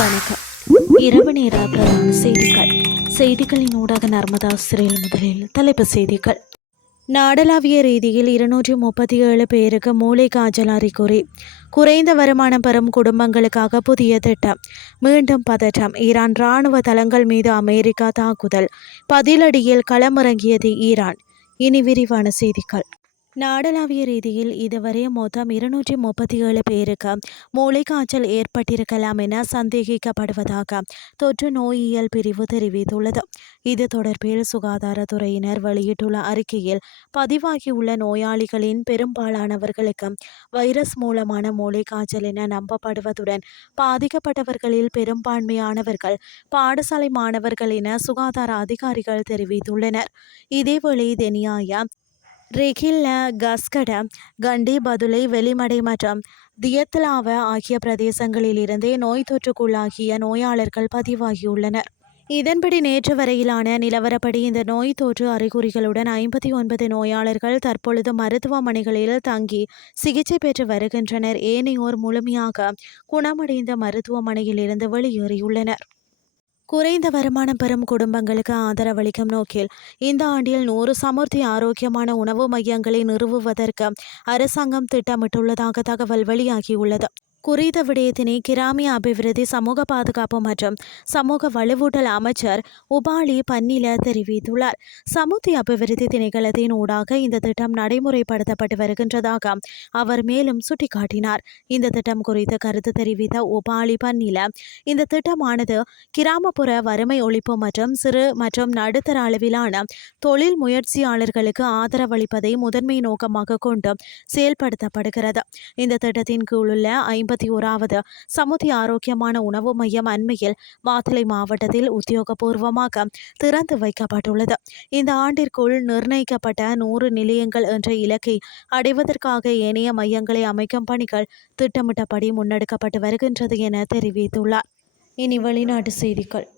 வணக்கம். இரவு நேர பிரதான செய்திகள். செய்திகளின் ஊடாக நர்மதா சிறையில் முதலில் தலைப்புச் செய்திகள். நாடளாவிய ரீதியில் 237 பேருக்கு மூளை காய்ச்சல் அறிகுறி. குறைந்த வருமானம் பெறும் குடும்பங்களுக்காக புதிய திட்டம். மீண்டும் பதற்றம். ஈரான் இராணுவ தளங்கள் மீது அமெரிக்கா தாக்குதல். பதிலடியில் களமிறங்கியது ஈரான். இனி விரிவான செய்திகள். நாடளாவிய ரீதியில் இதுவரை மொத்தம் 237 பேருக்கு மூளைக்காய்ச்சல் ஏற்பட்டிருக்கலாம் என சந்தேகிக்கப்படுவதாக தொற்று நோயியல் பிரிவு தெரிவித்துள்ளது. இது தொடர்பில் சுகாதாரத்துறையினர் வெளியிட்டுள்ள அறிக்கையில் பதிவாகியுள்ள நோயாளிகளின் பெரும்பாலானவர்களுக்கு வைரஸ் மூலமான மூளைக்காய்ச்சல் என நம்பப்படுவதுடன் பாதிக்கப்பட்டவர்களில் பெரும்பான்மையானவர்கள் பாடசாலை மாணவர்கள் என சுகாதார அதிகாரிகள் தெரிவித்துள்ளனர். இதேவேளை தெனியாய ரெகில்ல, கஸ்கட, கண்டி, பதுளை, வெளிமடை மற்றும் தியத்தலாவ ஆகிய பிரதேசங்களில் இருந்தே நோய் தொற்றுக்குள்ளாகிய நோயாளர்கள் பதிவாகியுள்ளனர். இதன்படி நேற்று வரையிலான நிலவரப்படி இந்த நோய் தொற்று அறிகுறிகளுடன் 59 நோயாளர்கள் தற்பொழுது மருத்துவமனைகளில் தங்கி சிகிச்சை பெற்று வருகின்றனர். ஏனையோர் முழுமையாக குணமடைந்த மருத்துவமனையில் இருந்து வெளியேறியுள்ளனர். குறைந்த வருமானம் பெறும் குடும்பங்களுக்கு ஆதரவளிக்கும் நோக்கில் இந்த ஆண்டில் 100 சமுர்த்தி ஆரோக்கியமான உணவு மையங்களை நிறுவுவதற்கு அரசாங்கம் திட்டமிட்டுள்ளதாக தகவல் வெளியாகியுள்ளது. குறித்த விடயத்தினை கிராமிய அபிவிருத்தி, சமூக பாதுகாப்பு மற்றும் சமூக வலுவூட்டல் அமைச்சர் உபாலி பன்னில தெரிவித்துள்ளார். சமுர்த்தி அபிவிருத்தி திணைக்களத்தின் ஊடாக இந்த திட்டம் நடைமுறைப்படுத்தப்பட்டு வருகின்றதாக அவர் மேலும் சுட்டிக்காட்டினார். இந்த திட்டம் குறித்து கருத்து தெரிவித்த உபாலி பன்னில, இந்த திட்டமானது கிராமப்புற வறுமை ஒழிப்பு மற்றும் சிறு மற்றும் நடுத்தர அளவிலான தொழில் முயற்சியாளர்களுக்கு ஆதரவளிப்பதை முதன்மை நோக்கமாக கொண்டு செயல்படுத்தப்படுகிறது. இந்த திட்டத்தின் கீழுள்ள 51வது சமுர்த்தி ஆரோக்கியமான உணவு மையம் அண்மையில் மாத்தளை மாவட்டத்தில் உத்தியோகபூர்வமாக திறந்து வைக்கப்பட்டுள்ளது. இந்த ஆண்டிற்குள் நிர்ணயிக்கப்பட்ட 100 நிலையங்கள் என்ற இலக்கை அடைவதற்காக ஏனைய மையங்களை அமைக்கும் பணிகள் திட்டமிட்டபடி முன்னெடுக்கப்பட்டு வருகின்றது என தெரிவித்துள்ளார். இனி வெளிநாட்டு செய்திகள்.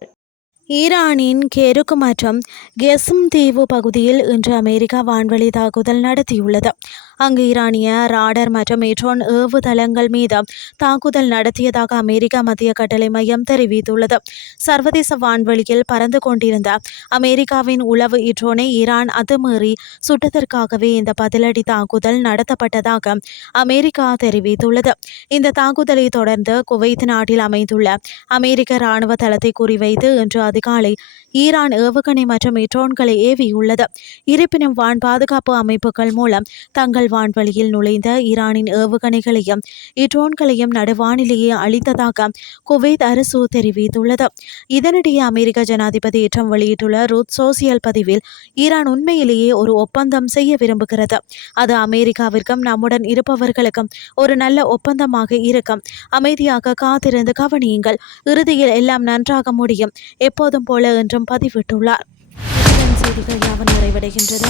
ஈரானின் கெருக்கு மற்றும் கெஸ்ம் தீவு பகுதியில் இன்று அமெரிக்கா வான்வழி தாக்குதல் நடத்தியுள்ளது. அங்கு ஈரானிய ராடர் மற்றும் ட்ரோன் ஏவுதளங்கள் மீது தாக்குதல் நடத்தியதாக அமெரிக்க மத்திய கட்டளை மையம் தெரிவித்துள்ளது. சர்வதேச வான்வெளியில் பறந்து கொண்டிருந்த அமெரிக்காவின் உளவு ட்ரோனை ஈரான் அத்துமீறி சுட்டதற்காகவே இந்த பதிலடி தாக்குதல் நடத்தப்பட்டதாக அமெரிக்கா தெரிவித்துள்ளது. இந்த தாக்குதலை தொடர்ந்து குவைத் நாட்டில் அமைந்துள்ள அமெரிக்க இராணுவ தளத்தை குறிவைத்து இன்று அதிகாலை ஈரான் ஏவுகணை மற்றும் ட்ரோன்களை ஏவியுள்ளது. இருப்பினும் வான் பாதுகாப்பு அமைப்புகள் மூலம் தங்கள் வான்வழியில் நுழைந்த ஈரானின் ஏவுகணைகளையும் ட்ரோன்களையும் நடுவானிலேயே அழித்ததாக குவைத் அரசு தெரிவித்துள்ளது. இதனிடையே அமெரிக்க ஜனாதிபதி ட்ரம்ப் வெளியிட்டுள்ள ரூத் சோசியல் பதிவில் ஈரான் உண்மையிலேயே ஒரு ஒப்பந்தம் செய்ய விரும்புகிறது. அது அமெரிக்காவிற்கும் நம்முடன் இருப்பவர்களுக்கும் ஒரு நல்ல ஒப்பந்தமாக இருக்கும். அமைதியாக காத்திருந்து கவனியுங்கள். இறுதியில் எல்லாம் நன்றாக முடியும், எப்போதும் போல என்றும் பதிவிட்டுள்ளார். செய்திகள் யாவும் நிறைவடைகின்றது.